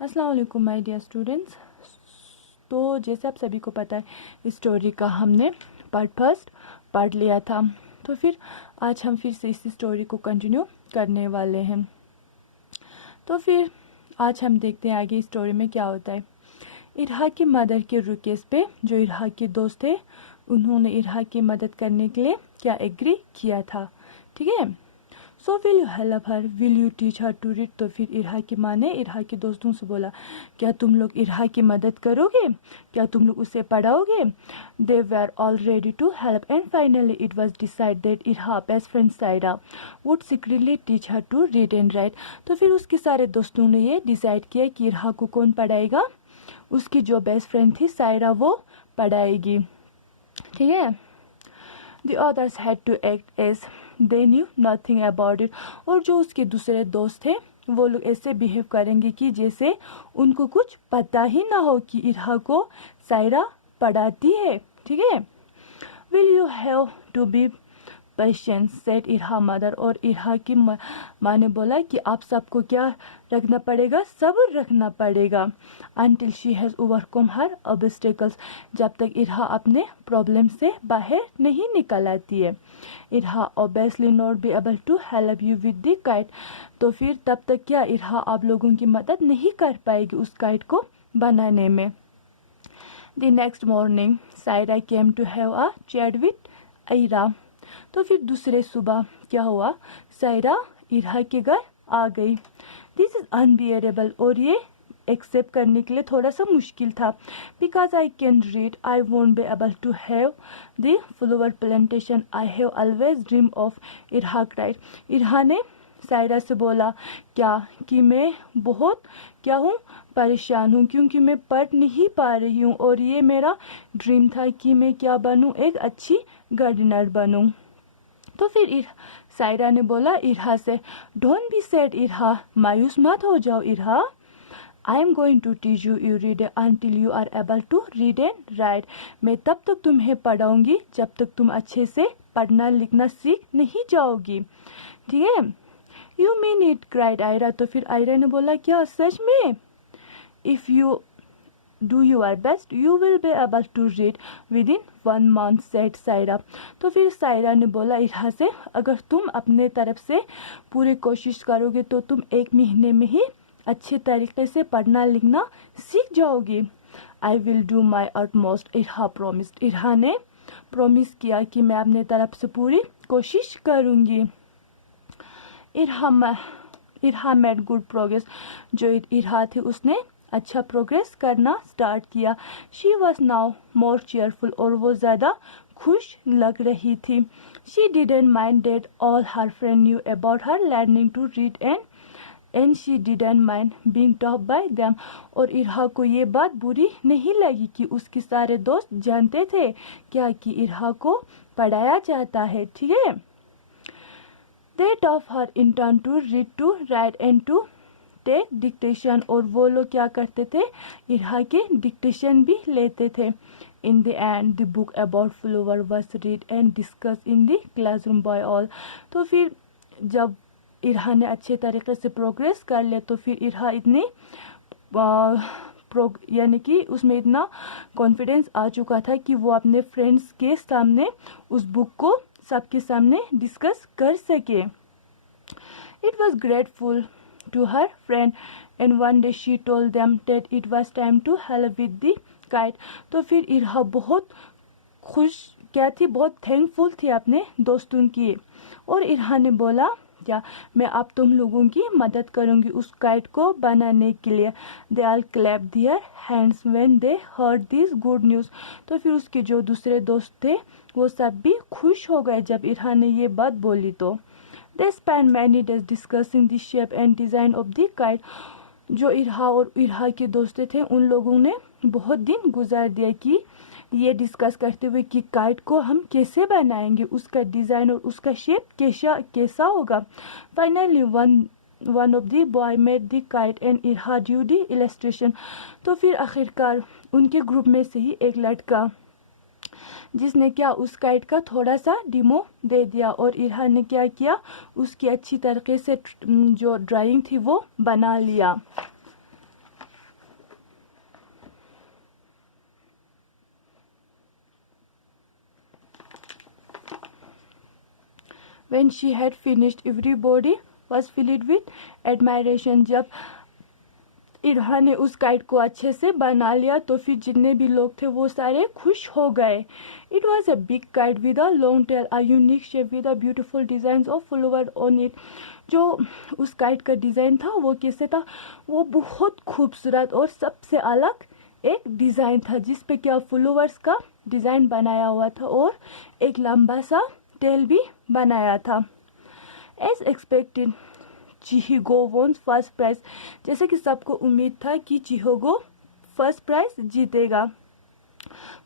अस्सलाम वालेकुम my dear students. तो जैसे आप सभी को पता है इस स्टोरी का हमने पार्ट फर्स्ट पढ़ लिया था, तो फिर आज हम फिर से इसी स्टोरी को कंटिन्यू करने वाले हैं। तो फिर आज हम देखते हैं आगे स्टोरी में क्या होता है। इरहा की मदर के रिक्वेस्ट पे जो इरहा के दोस्त थे उन्होंने इरहा की मदद करने के लिए क्या एग्री किया था, ठीक है। So will you help her, will you teach her to read. तो फिर इरहा की माँ ने इरहा के दोस्तों से बोला, क्या तुम लोग इरहा की मदद करोगे, क्या तुम लोग उसे पढ़ाओगे। They were all ready to help and finally it was decide that Irha best friend Saira would secretly teach her to read and write. तो फिर उसके सारे दोस्तों ने ये डिसाइड किया कि इरहा को कौन पढ़ाएगा, उसकी जो बेस्ट फ्रेंड थी सायरा वो पढ़ाएगी, ठीक है। The others had to act as they knew nothing about it। और जो उसके दूसरे दोस्त थे वो लोग ऐसे बिहेव करेंगे कि जैसे उनको कुछ पता ही ना हो कि इरहा को सायरा पढ़ाती है, ठीक है। Will you have to be patient said Irha mother. और इरहा की माँ ने बोला कि आप सबको क्या रखना पड़ेगा, सब्र रखना पड़ेगा। Until she has overcome her obstacles, जब तक इरहा अपने प्रॉब्लम से बाहर नहीं निकल आती है। Irha obviously not be able to help you with the kite। तो फिर तब तक क्या इरहा आप लोगों की मदद नहीं कर पाएगी उस काइट को बनाने में। The next morning, Saira came to have a chat with इरा। तो फिर दूसरे सुबह क्या हुआ, सायरा इरहा के घर आ गई। दिस इज अनबियरेबल, और ये एक्सेप्ट करने के लिए थोड़ा सा मुश्किल था। Because I can read I won't be able to have the flower plantation I have always dream of, Irha cried. Irha ने सायरा से बोला क्या कि मैं बहुत क्या हूँ, परेशान हूँ क्योंकि मैं पढ़ नहीं पा रही हूँ और ये मेरा ड्रीम था कि मैं क्या बनूँ, एक अच्छी गार्डनर बनूँ। तो फिर सायरा ने बोला इरहा से, डोंट बी सैड इरहा, मायूस मत हो जाओ Irha. I am going to teach you you read until you are able to read and write. मैं तब तक तुम्हें पढ़ाऊंगी जब तक तुम अच्छे से पढ़ना लिखना सीख नहीं जाओगी, ठीक है। You mean it cried Ayra. तो फिर आयरा ने बोला क्या सच में। If you do your best you will be able to read within 1 month said Saira. तो फिर सायरा ने बोला इरहा से, अगर तुम अपने तरफ से पूरी कोशिश करोगे तो तुम 1 महीने में ही अच्छे तरीके से पढ़ना लिखना सीख जाओगी। I will do my utmost, Irha promised. Irha ने प्रोमिस किया कि मैं अपने तरफ से पूरी कोशिश करूँगी। Irha made good progress. जो इरहा थे उसने अच्छा प्रोग्रेस करना स्टार्ट किया। She was now more cheerful, और वो ज़्यादा खुश लग रही थी। She didn't mind that all her friend knew about her learning to read and she didn't mind being top by them. और इरहा को ये बात बुरी नहीं लगी कि उसके सारे दोस्त जानते थे क्या कि इरहा को पढ़ाया जाता है, ठीक है। They taught her in turn to read, to write and to take dictation। और वो लोग क्या करते थे, इरहा के डिक्टेशन भी लेते थे। In the end, the book about flower was read and discussed in the classroom by all। तो फिर जब इरहा ने अच्छे तरीके से प्रोग्रेस कर लिया तो फिर इरहा इतनी यानी कि उसमें इतना कॉन्फिडेंस आ चुका था कि वो अपने फ्रेंड्स के सामने उस बुक को सबके सामने डिस्कस कर सके। It was grateful to her friend and one day she told them that it was time to help with the kite। तो फिर इरहा बहुत खुश क्या थी, बहुत थैंकफुल थी अपने दोस्तों की। और इरहा ने बोला क्या मैं अब तुम लोगों की मदद करूंगी उस काइट को बनाने के लिए। They all clap their hands when they heard this good news. तो फिर उसके जो दूसरे दोस्त थे वो सब भी खुश हो गए जब इरहा ने ये बात बोली। तो they spend many days discussing the shape and design of the kite. जो इरहा और इरहा के दोस्त थे उन लोगों ने बहुत दिन गुजार दिया कि ये डिस्कस करते हुए कि काइट को हम कैसे बनाएंगे, उसका डिज़ाइन और उसका शेप कैसा होगा। Finally one of the boy made the kite and Irha due the illustration. तो फिर आखिरकार उनके ग्रुप में से ही एक लड़का जिसने क्या उस काइट का थोड़ा सा डिमो दे दिया और इरहा ने क्या किया, उसकी अच्छी तरीके से जो ड्राइंग थी वो बना लिया। When she had finished, everybody was filled with admiration. जब इरहा ने उस काइट को अच्छे से बना लिया तो फिर जितने भी लोग थे वो सारे खुश हो गए. It was a big kite with a long tail, a unique shape with a beautiful designs of flower on it. जो उस काइट का डिज़ाइन था वो कैसे था, वो बहुत खूबसूरत और सबसे अलग एक डिज़ाइन था जिस पे क्या फ्लावर्स का डिज़ाइन बनाया हुआ था और एक लंबा सा टेल भी बनाया था. As expected, Chihigo won first prize. जैसे कि सबको उम्मीद था कि चिहिगो फर्स्ट प्राइज जीतेगा.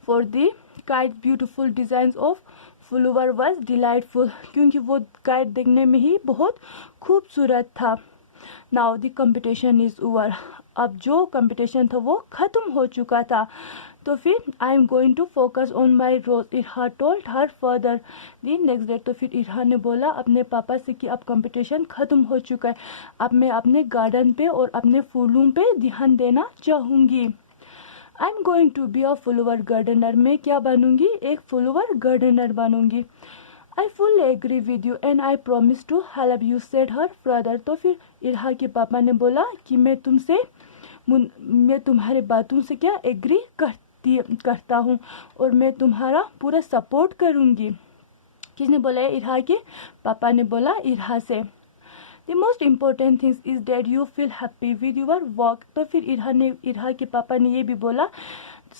For the kite beautiful design of flower was delightful, क्योंकि वो काइट देखने में ही बहुत खूबसूरत था. Now the competition is over. अब जो कंपटीशन था वो ख़त्म हो चुका था. तो फिर I am going to focus on my rose, Irha told her father the next day. तो फिर इरहा ने बोला अपने पापा से कि अब कंपटीशन ख़त्म हो चुका है, अब मैं अपने गार्डन पे और अपने फूलों पे ध्यान देना चाहूँगी. I am going to be a flower gardener. मैं क्या बनूंगी, एक फ्लावर गार्डनर बनूंगी. I fully agree with you and I promise to help you, said her father. तो फिर इरहा के पापा ने बोला कि मैं तुम्हारे बातों से क्या एग्री करता हूँ और मैं तुम्हारा पूरा सपोर्ट करूँगी. किसने बोला है, इरहा के पापा ने बोला इरहा से. The most important thing is that you feel happy with your work. तो फिर इरहा के पापा ने ये भी बोला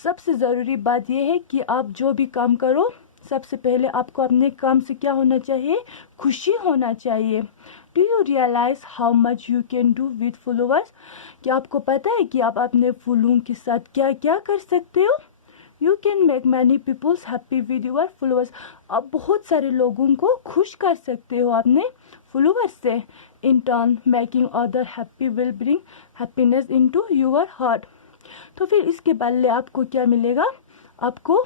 सबसे ज़रूरी बात ये है कि आप जो भी काम करो सबसे पहले आपको अपने काम से क्या होना चाहिए, खुशी होना चाहिए. Do you realize how much you can do with flowers. क्या आपको पता है कि आप अपने फूलों के साथ क्या क्या कर सकते हो. You can make many peoples happy with your flowers. आप बहुत सारे लोगों को खुश कर सकते हो अपने फ्लावर्स से. In turn making other happy will bring happiness into your heart. तो फिर इसके बदले आपको क्या मिलेगा, आपको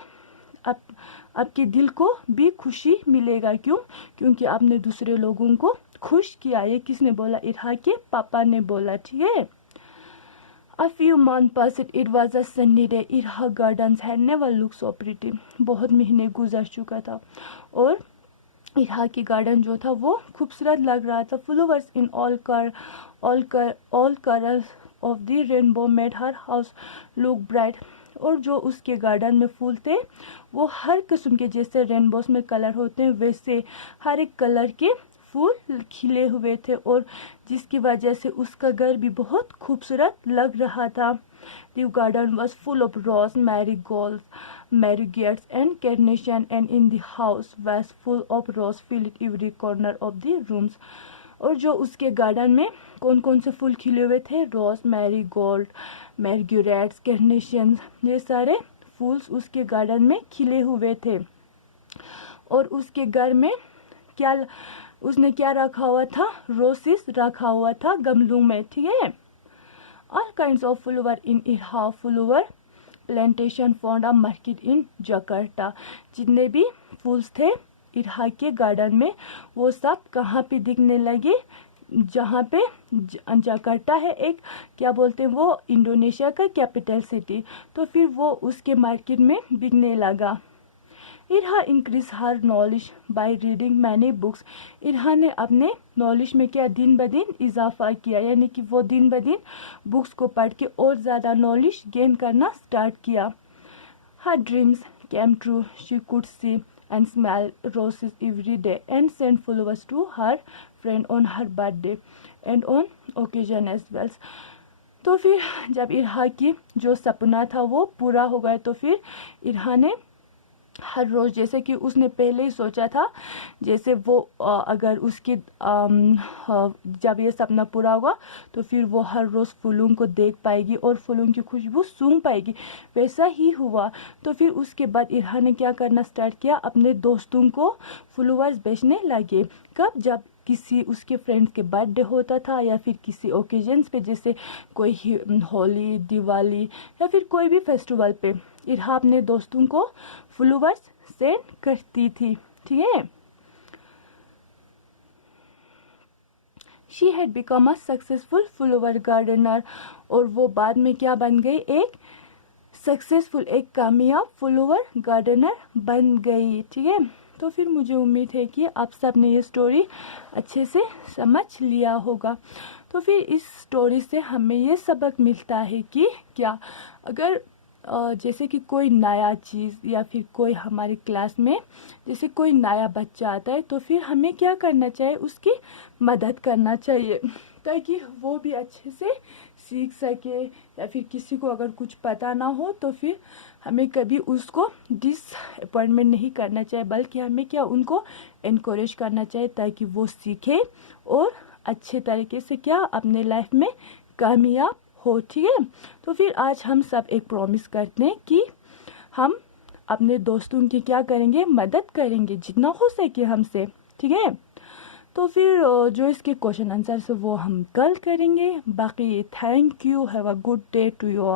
आपके दिल को भी खुशी मिलेगा. क्यों, क्योंकि आपने दूसरे लोगों को खुश किया. ये किसने बोला, इरहा के पापा ने बोला. ठीक है. A few months passed. It was a sunny day. Irha gardens had never looked so pretty. बहुत महीने गुजर चुका था और इरहा की गार्डन जो था वो खूबसूरत लग रहा था. Flowers in all colors of the rainbow made her house look bright. और जो उसके गार्डन में फूल थे वो हर किस्म के, जैसे रेनबोस में कलर होते हैं वैसे हर एक कलर के फूल खिले हुए थे और जिसकी वजह से उसका घर भी बहुत खूबसूरत लग रहा था. The garden was full of rose, marigolds, marigolds and carnation, and in the house was full of rose filled every corner of the rooms. और जो उसके गार्डन में कौन कौन से फूल खिले हुए थे, रोज, मैरीगोल्ड, मैरीगोरेट्स, कार्नेशन, ये सारे फूल उसके गार्डन में खिले हुए थे. और उसके घर में उसने क्या रखा हुआ था, रोसेस रखा हुआ था गमलों में. ठीक है. All kinds of flower in Irha flower plantation found a market in Jakarta. जितने भी फूल्स थे इरहा के गार्डन में वो सब कहाँ पे दिखने लगे, जहाँ पे जकार्ता है एक, क्या बोलते हैं वो, इंडोनेशिया का कैपिटल सिटी. तो फिर वो उसके मार्केट में बिकने लगा. Irha increase her knowledge by reading many books. Irha ने अपने नॉलेज में क्या दिन ब दिन इजाफा किया, यानी कि वो दिन ब दिन बुक्स को पढ़ के और ज़्यादा नॉलेज गेन करना स्टार्ट किया. हर dreams came true. She could see and smell roses every day and send flowers to her friend on her birthday and on occasion as well. तो फिर जब इरहा की जो सपना था वो पूरा हो गया तो फिर इरहा ने हर रोज़, जैसे कि उसने पहले ही सोचा था, जैसे वो अगर उसकी जब ये सपना पूरा होगा तो फिर वो हर रोज़ फूलों को देख पाएगी और फूलों की खुशबू सूंघ पाएगी, वैसा ही हुआ. तो फिर उसके बाद इरहा ने क्या करना स्टार्ट किया, अपने दोस्तों को फ्लावर्स बेचने लगे. कब, जब किसी उसके फ्रेंड्स के बर्थडे होता था या फिर किसी ओकेजन्स पे, जैसे कोई होली, दिवाली या फिर कोई भी फेस्टिवल पे इरहा अपने दोस्तों को फ्लावर्स सेंड करती थी. ठीक है. She had become a successful flower gardener. और वो बाद में क्या बन गई, एक सक्सेसफुल, एक कामयाब फ्लावर गार्डनर बन गई. ठीक है. तो फिर मुझे उम्मीद है कि आप सब ने ये स्टोरी अच्छे से समझ लिया होगा। तो फिर इस स्टोरी से हमें ये सबक मिलता है कि क्या अगर जैसे कि कोई नया चीज़ या फिर कोई हमारे क्लास में जैसे कोई नया बच्चा आता है तो फिर हमें क्या करना चाहिए, उसकी मदद करना चाहिए ताकि वो भी अच्छे से सीख सके। या फिर किसी को अगर कुछ पता ना हो तो फिर हमें कभी उसको डिसअपॉइंटमेंट नहीं करना चाहिए, बल्कि हमें क्या उनको इनकरेज करना चाहिए ताकि वो सीखे और अच्छे तरीके से क्या अपने लाइफ में कामयाब हो। ठीक है, तो फिर आज हम सब एक प्रॉमिस करते हैं कि हम अपने दोस्तों की क्या करेंगे, मदद करेंगे जितना हो सके हमसे। ठीक है, तो फिर जो इसके क्वेश्चन आंसर है वो हम कल करेंगे। बाकी thank you, have a good day to you all.